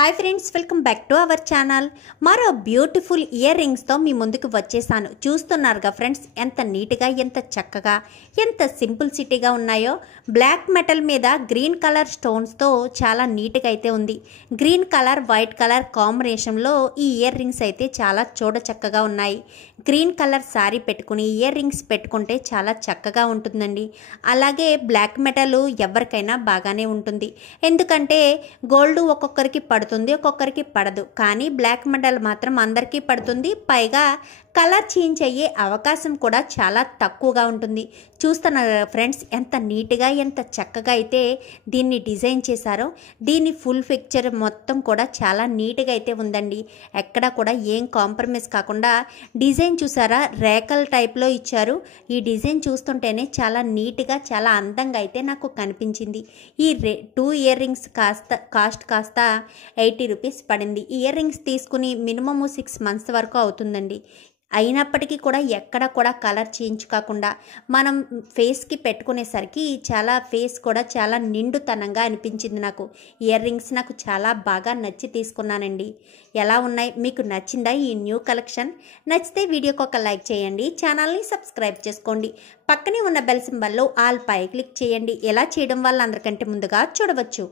Hi friends, welcome back to our channel. మరో beautiful year రింగ్స్తో మీ ముందుకు వచ్చేసాను. చూస్తున్నారుగా ఫ్రెండ్స్, ఎంత నీట్గా, ఎంత చక్కగా, ఎంత సింపుల్సిటీగా ఉన్నాయో. బ్లాక్ మెటల్ మీద గ్రీన్ కలర్ స్టోన్స్తో చాలా నీట్గా అయితే ఉంది. గ్రీన్ కలర్, వైట్ కలర్ కాంబినేషన్లో ఈ ఇయర్ రింగ్స్ అయితే చాలా చక్కగా ఉన్నాయి. గ్రీన్ కలర్ శారీ పెట్టుకుని ఇయర్ రింగ్స్ పెట్టుకుంటే చాలా చక్కగా ఉంటుందండి. అలాగే బ్లాక్ మెటల్ ఎవరికైనా బాగానే ఉంటుంది. ఎందుకంటే గోల్డ్ ఒక్కొక్కరికి పడుతుంది, ఒక్కొక్కరికి పడదు. కానీ బ్లాక్ మెటల్ మాత్రం అందరికీ పడుతుంది. పైగా కలర్ చేంజ్ అయ్యే అవకాశం కూడా చాలా తక్కువగా ఉంటుంది. చూస్తున్నారు ఫ్రెండ్స్, ఎంత నీట్గా, ఎంత చక్కగా అయితే దీన్ని డిజైన్ చేశారో. దీని ఫుల్ పిక్చర్ మొత్తం కూడా చాలా నీట్గా అయితే ఉందండి. ఎక్కడ కూడా ఏం కాంప్రమైజ్ కాకుండా డిజైన్ చూసారా, రేకల్ టైప్లో ఇచ్చారు. ఈ డిజైన్ చూస్తుంటేనే చాలా నీట్గా, చాలా అందంగా అయితే నాకు కనిపించింది. ఈ 2 ఇయర్ రింగ్స్ కాస్ట్ కాస్త 80 రూపీస్ పడింది. ఇయర్ రింగ్స్ తీసుకుని మినిమమ్ 6 మంత్స్ వరకు అవుతుందండి. అయినప్పటికీ కూడా ఎక్కడ కూడా కలర్ చేంజ్ కాకుండా మనం ఫేస్కి పెట్టుకునేసరికి ఫేస్ కూడా చాలా నిండుతనంగా అనిపించింది నాకు. ఇయర్ రింగ్స్ నాకు చాలా బాగా నచ్చి తీసుకున్నానండి. ఎలా ఉన్నాయి, మీకు నచ్చిందా ఈ న్యూ కలెక్షన్? నచ్చితే వీడియోకి ఒక లైక్ చేయండి, ఛానల్ని సబ్స్క్రైబ్ చేసుకోండి. పక్కనే ఉన్న బెల్ సింబల్లో ఆల్ పై క్లిక్ చేయండి. ఎలా చేయడం వల్ల అందరికంటే ముందుగా చూడవచ్చు.